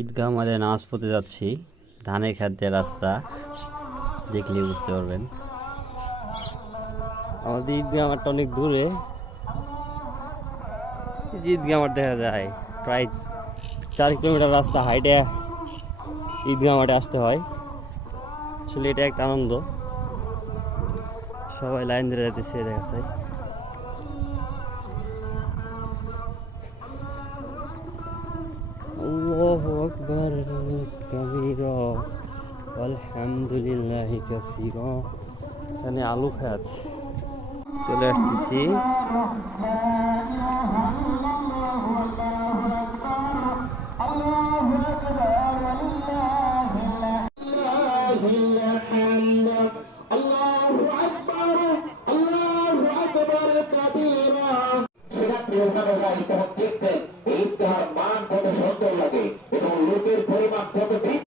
ঈদগাহ মাঠে নামাজ পড়তে যাচ্ছি। ধানের ক্ষেত দিয়ে রাস্তা, দেখলে বুঝতে পারবেন। আমাদের ঈদগাহ মাঠটা অনেক দূরে। ঈদগাহ মাঠ দেখা যায় প্রায় 4 কিলোমিটার রাস্তা হাইটে ঈদগাহ মাঠে আসতে হয়। আসলে এটা একটা আনন্দ, সবাই লাইন ধরে যেতেছে দেখা যায়। আল্লাহু আকবার কাবীরা আলহামদুলিল্লাহি কাসীরা। এখানে আলু খেত, চলে আসতেছি। দেখতেন এই মান কত সুন্দর লাগে এবং লোকের পরিমাণ কত